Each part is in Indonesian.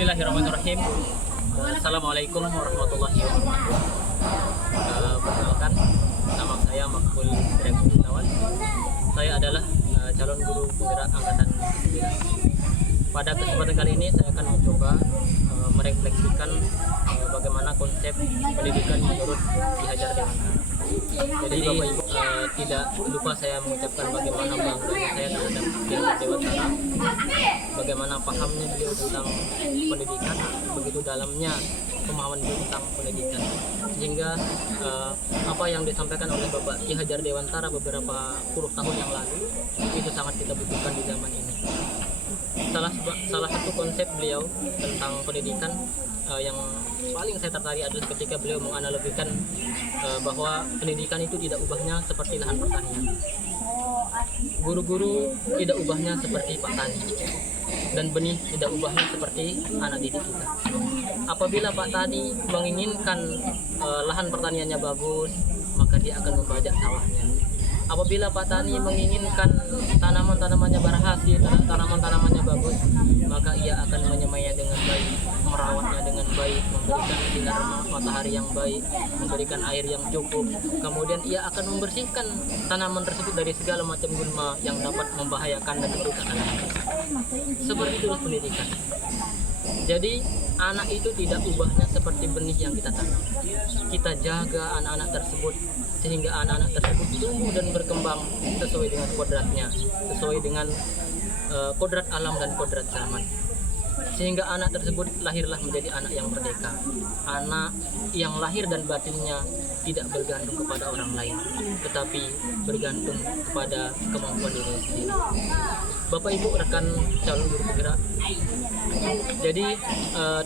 Bismillahirrahmanirrahim. Assalamualaikum warahmatullahi wabarakatuh. Perkenalkan, nama saya Makbul Gunawan. Saya adalah calon guru penggerak angkatan 9. Pada kesempatan kali ini saya akan mencoba merefleksikan bagaimana konsep pendidikan menurut Ki Hajar Dewantara. Jadi Bapak Ibu tidak lupa saya mengucapkan bagaimana bangganya saya terhadap Ki Hajar Dewantara, bagaimana pahamnya beliau tentang pendidikan, begitu dalamnya pemahaman beliau tentang pendidikan, sehingga apa yang disampaikan oleh Bapak Ki Hajar Dewantara beberapa puluh tahun yang lalu itu sangat kita butuhkan di zaman ini. Salah satu konsep beliau tentang pendidikan yang paling saya tertarik adalah ketika beliau menganalogikan bahwa pendidikan itu tidak ubahnya seperti lahan pertanian. Guru-guru tidak ubahnya seperti Pak Tani, dan benih tidak ubahnya seperti anak didik kita. Apabila Pak Tani menginginkan lahan pertaniannya bagus, maka dia akan membajak sawahnya. Apabila Pak Tani menginginkan tanaman-tanamannya berhasil, tanaman-tanamannya bagus, maka ia akan menyemainya dengan baik, merawatnya dengan baik, memberikan sinar matahari yang baik, memberikan air yang cukup. Kemudian ia akan membersihkan tanaman tersebut dari segala macam gulma yang dapat membahayakan dan merusak tanaman. Seperti itulah pendidikan. Jadi anak itu tidak ubahnya seperti benih yang kita tanam. Kita jaga anak-anak tersebut sehingga anak-anak tersebut tumbuh dan berkembang sesuai dengan kodratnya, sesuai dengan kodrat alam dan kodrat zaman. Sehingga anak tersebut lahirlah menjadi anak yang merdeka, anak yang lahir dan batinnya tidak bergantung kepada orang lain, tetapi bergantung kepada kemampuan diri sendiri. Bapak Ibu rekan calon guru penggerak, jadi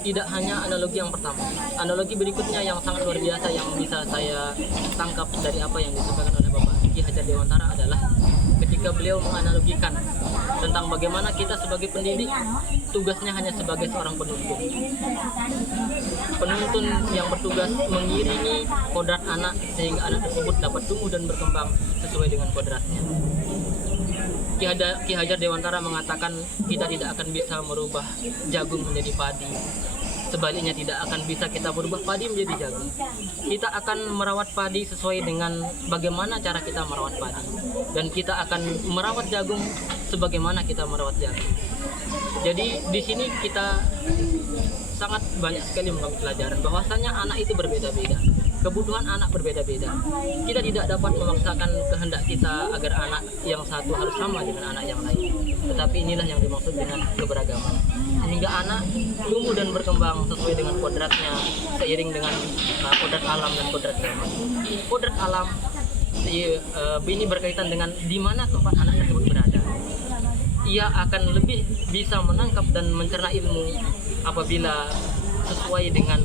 tidak hanya analogi yang pertama, analogi berikutnya yang sangat luar biasa yang bisa saya tangkap dari apa yang disampaikan oleh Bapak Ki Hajar Dewantara adalah ketika beliau menganalogikan tentang bagaimana kita sebagai pendidik tugasnya hanya sebagai seorang penuntun. Penuntun yang bertugas mengiringi kodrat anak sehingga anak tersebut dapat tumbuh dan berkembang sesuai dengan kodratnya. Ki Hajar Dewantara mengatakan kita tidak akan bisa merubah jagung menjadi padi. Sebaliknya tidak akan bisa kita berubah padi menjadi jagung. Kita akan merawat padi sesuai dengan bagaimana cara kita merawat padi. Dan kita akan merawat jagung sebagaimana kita merawat jagung. Jadi di sini kita sangat banyak sekali mengambil pelajaran bahwasanya anak itu berbeda-beda. Kebutuhan anak berbeda-beda. Kita tidak dapat memaksakan kehendak kita agar anak yang satu harus sama dengan anak yang lain. Tetapi inilah yang dimaksud dengan keberagaman. Sehingga anak tumbuh dan berkembang sesuai dengan kodratnya, seiring dengan kodrat alam dan kodrat zaman. Kodrat alam ini berkaitan dengan di mana tempat anak tersebut berada. Ia akan lebih bisa menangkap dan mencerna ilmu apabila sesuai dengan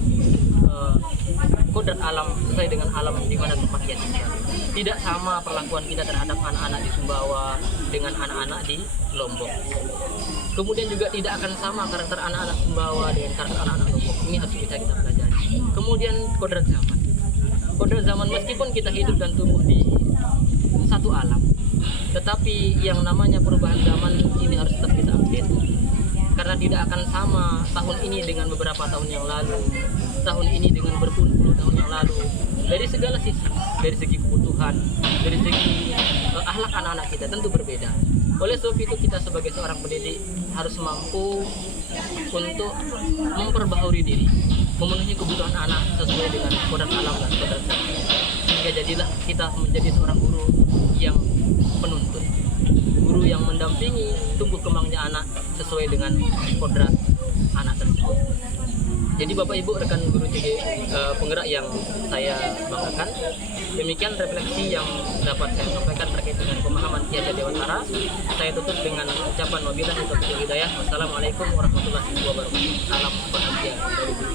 kodrat alam, sesuai dengan alam di mana tempat dia tinggal. Tidak sama perlakuan kita terhadap anak-anak di Sumbawa dengan anak-anak di Lombok. Kemudian juga tidak akan sama karakter anak-anak Sumbawa dengan karakter anak-anak Lombok. Ini harus bisa kita pelajari. Kemudian kodrat zaman. Kodrat zaman meskipun kita hidup dan tumbuh di satu alam, tetapi yang namanya perubahan zaman ini harus tetap kita update. Karena tidak akan sama tahun ini dengan beberapa tahun yang lalu, tahun ini dengan berpuluh-puluh tahun yang lalu. Dari segala sisi, dari segi kebutuhan, dari segi akhlak anak-anak kita tentu berbeda. Oleh sebab itu kita sebagai seorang pendidik harus mampu untuk memperbaharui diri, memenuhi kebutuhan anak sesuai dengan kodrat alam dan kodrat zaman. Sehingga jadilah kita menjadi seorang guru yang penuntun, guru yang mendampingi tumbuh kembangnya anak sesuai dengan kodrat anak tersebut. Jadi Bapak Ibu rekan guru CG penggerak yang saya banggakan, demikian refleksi yang dapat saya sampaikan terkait dengan pemahaman Ki Hajar Dewantara. Saya tutup dengan ucapan wabillahi taufiq wal hidayah. Wassalamualaikum warahmatullahi wabarakatuh. Salam bahagia dari guru.